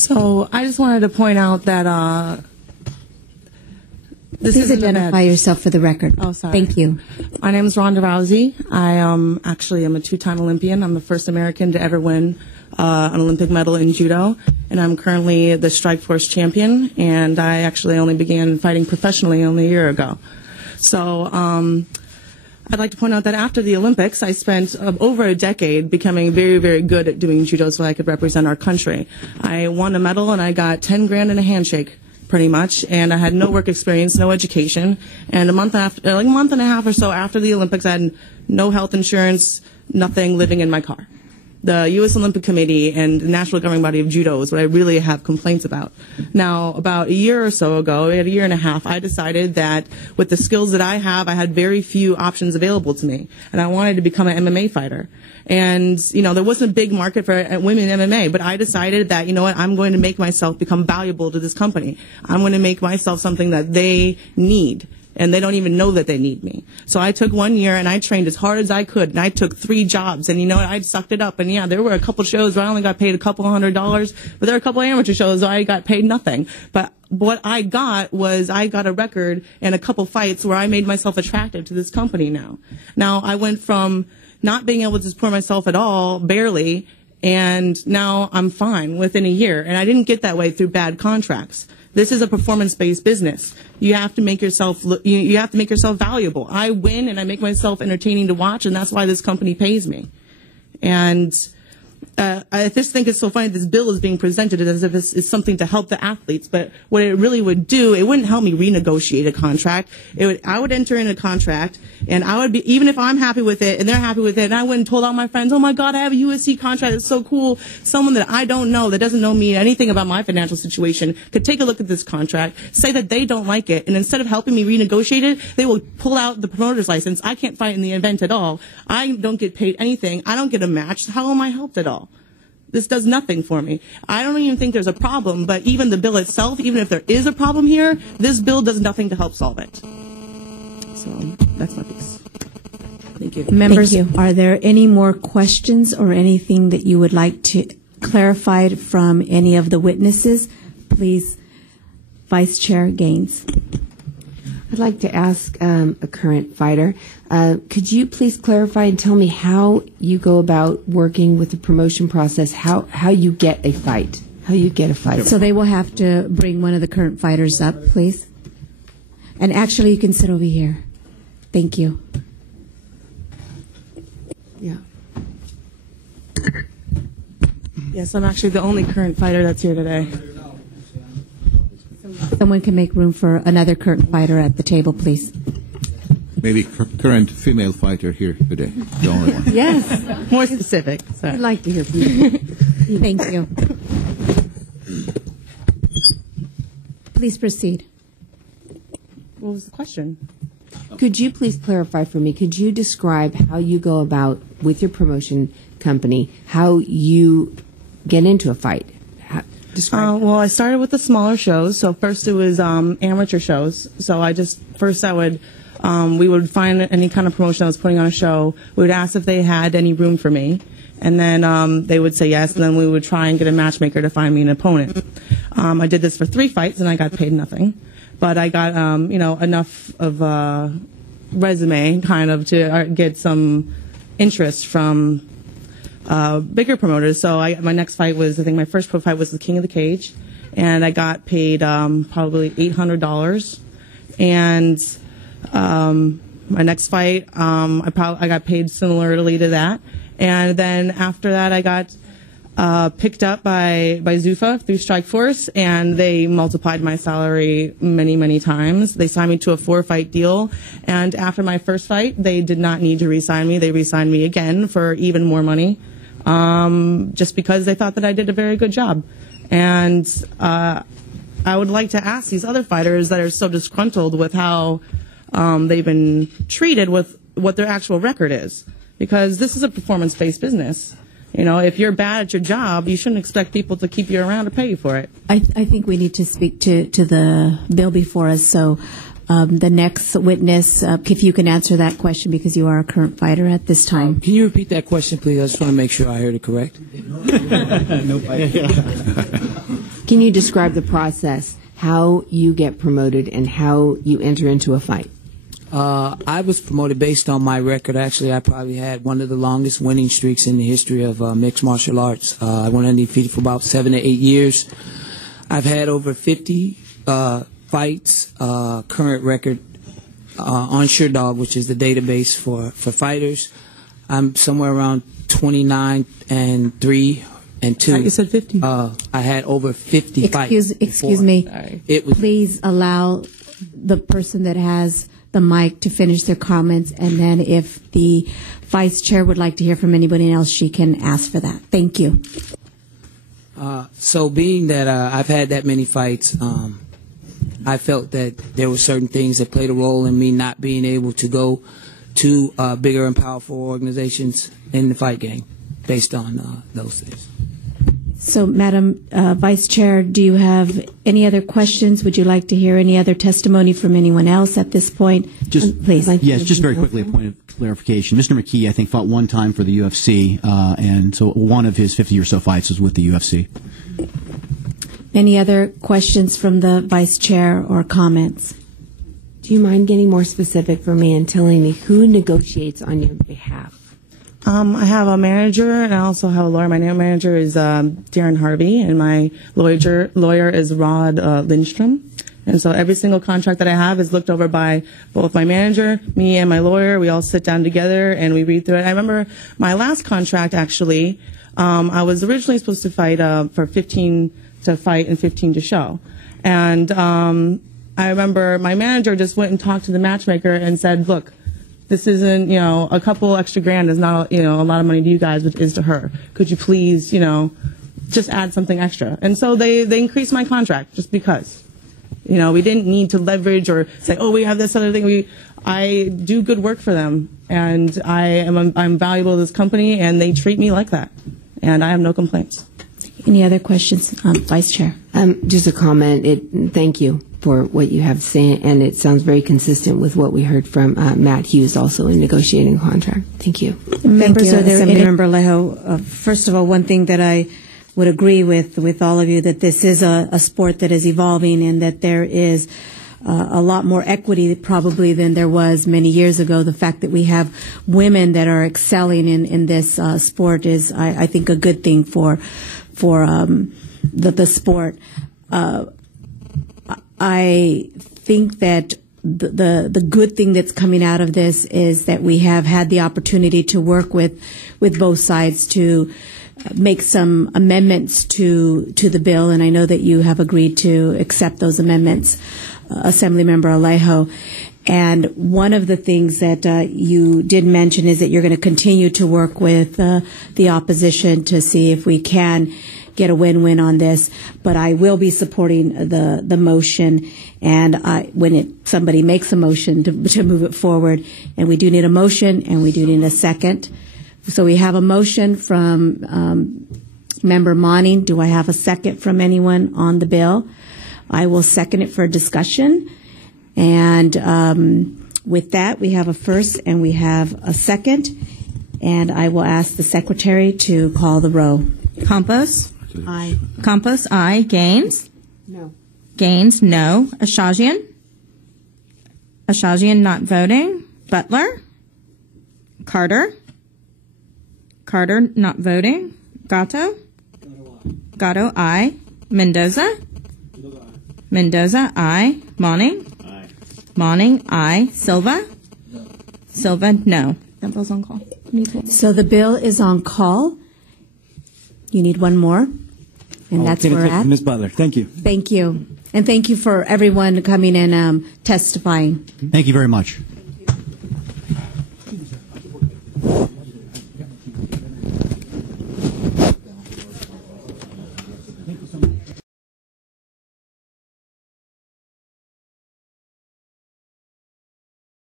So I just wanted to point out that this Please is identify yourself for the record. Oh, sorry. Thank you. My name is Ronda Rousey. I actually am a two-time Olympian. I'm the first American to ever win an Olympic medal in judo, and I'm currently the Strikeforce champion, and I actually only began fighting professionally only a year ago. So I'd like to point out that after the Olympics, I spent over a decade becoming very, very good at doing judo so I could represent our country. I won a medal, and I got 10 grand in a handshake, pretty much, and I had no work experience, no education, and a month and a half or so after the Olympics, I had no health insurance, nothing, living in my car. The U.S. Olympic Committee and the National Governing Body of Judo is what I really have complaints about. Now, about a year or so ago, a year and a half, I decided that with the skills that I have, I had very few options available to me, and I wanted to become an MMA fighter. And, you know, there wasn't a big market for women in MMA, but I decided that, you know what, I'm going to make myself become valuable to this company. I'm going to make myself something that they need. And they don't even know that they need me. So I took 1 year and I trained as hard as I could, and I took 3 jobs, and you know what, I sucked it up. And yeah, there were a couple shows where I only got paid a couple $100, but there were a couple amateur shows where I got paid nothing. But what I got was I got a record and a couple fights where I made myself attractive to this company now. Now I went from not being able to support myself at all, barely, and now I'm fine within a year. And I didn't get that way through bad contracts. This is a performance-based business. You have to make yourself you have to make yourself valuable. I win and I make myself entertaining to watch, and that's why this company pays me. And I just think it's so funny this bill is being presented as if it's something to help the athletes, but what it really would do, it wouldn't help me renegotiate a contract. I would enter in a contract, and I would be, even if I'm happy with it and they're happy with it, and I went and told all my friends, oh my God, I have a USC contract, it's so cool. Someone that I don't know, that doesn't know me anything about my financial situation, could take a look at this contract, say that they don't like it, and instead of helping me renegotiate it, they will pull out the promoter's license. I can't fight in the event at all. I don't get paid anything. I don't get a match. How am I helped at all? This does nothing for me. I don't even think there's a problem, but even the bill itself, even if there is a problem here, this bill does nothing to help solve it. So that's my piece. Thank you. Members, Thank you. Are there any more questions or anything that you would like to clarify from any of the witnesses? Please, Vice Chair Gaines. I'd like to ask a current fighter, could you please clarify and tell me how you go about working with the promotion process, how you get a fight, So they will have to bring one of the current fighters up, please. And actually, you can sit over here. Thank you. Yeah. Yes, I'm actually the only current fighter that's here today. Someone can make room for another current fighter at the table, please. Maybe current female fighter here today, the only one. Yes, more specific. Sorry. I'd like to hear from you. Thank you. Please proceed. What was the question? Could you please clarify for me, could you describe how you go about with your promotion company, how you get into a fight? Well, I started with the smaller shows. So first it was amateur shows. So we would find any kind of promotion that was putting on a show. We would ask if they had any room for me, and then they would say yes, and then we would try and get a matchmaker to find me an opponent. I did this for 3 fights, and I got paid nothing, but I got enough of a resume kind of to get some interest from bigger promoters. So my next fight was, I think my first pro fight was the King of the Cage, and I got paid probably $800. And my next fight, I got paid similarly to that. And then after that, I got picked up by Zuffa through Strikeforce, and they multiplied my salary many, many times. They signed me to a 4-fight deal, and after my first fight, they did not need to re-sign me. They re-signed me again for even more money, just because they thought that I did a very good job. And I would like to ask these other fighters that are so disgruntled with how they've been treated with what their actual record is, because this is a performance-based business. You know, if you're bad at your job, you shouldn't expect people to keep you around or pay you for it. I think we need to speak to the bill before us. So the next witness, if you can answer that question because you are a current fighter at this time. Can you repeat that question, please? I just want to make sure I heard it correct. Can you describe the process, how you get promoted and how you enter into a fight? I was promoted based on my record. Actually, I probably had one of the longest winning streaks in the history of mixed martial arts. I went undefeated for about 7 to 8 years. I've had over 50 fights. Current record on SureDog, which is the database for fighters. I'm somewhere around 29 and 3 and 2. You said 50. I had over 50 fights. Excuse me. Sorry. Please allow the person that has the mic to finish their comments, and then if the vice chair would like to hear from anybody else, she can ask for that. Thank you. So being that I've had that many fights, I felt that there were certain things that played a role in me not being able to go to bigger and powerful organizations in the fight game based on those things. So, Madam Vice Chair, do you have any other questions? Would you like to hear any other testimony from anyone else at this point? Please. Yes, just very quickly, a point of clarification. Mr. McKee, I think, fought one time for the UFC, and so one of his 50 or so fights was with the UFC. Any other questions from the Vice Chair or comments? Do you mind getting more specific for me and telling me who negotiates on your behalf? I have a manager, and I also have a lawyer. My manager is Darren Harvey, and my lawyer is Rod Lindstrom. And so every single contract that I have is looked over by both my manager, me, and my lawyer. We all sit down together, and we read through it. I remember my last contract, actually, I was originally supposed to fight for 15 to fight and 15 to show. And I remember my manager just went and talked to the matchmaker and said, look, this isn't, you know, a couple extra grand is not, you know, a lot of money to you guys, but it is to her. Could you please, you know, just add something extra? And so they increased my contract just because. You know, we didn't need to leverage or say, oh, we have this other thing. I do good work for them, and I'm valuable to this company, and they treat me like that. And I have no complaints. Any other questions, Vice Chair? Just a comment. Thank you for what you have to say, and it sounds very consistent with what we heard from Matt Hughes, also in negotiating a contract. Thank you. Members, are there Assembly Member Alejo, first of all, one thing that I would agree with all of you, that this is a sport that is evolving and that there is a lot more equity probably than there was many years ago. The fact that we have women that are excelling in this sport is, I think, a good thing for the sport. I think that the good thing that's coming out of this is that we have had the opportunity to work with both sides to make some amendments to the bill, and I know that you have agreed to accept those amendments, Assembly Member Alejo. And one of the things that you did mention is that you're going to continue to work with the opposition to see if we can get a win-win on this. But I will be supporting the motion, and when somebody makes a motion to move it forward, and we do need a motion and we do need a second. So we have a motion from Member Monning. Do I have a second from anyone on the bill? I will second it for discussion. And with that, we have a first and we have a second. And I will ask the Secretary to call the roll. Campos? Aye. Campos, aye. Gaines? No. Gaines, no. Ashajian? Ashajian not voting. Butler? Carter? Carter not voting. Gatto? Gatto, aye. Mendoza? Mendoza, aye. Monning? Aye. Monning, aye. Silva? No. Silva, no. That bill's on call. So the bill is on call. You need one more, and that's where we're at. Ms. Butler, thank you. Thank you. And thank you for everyone coming and testifying. Thank you very much.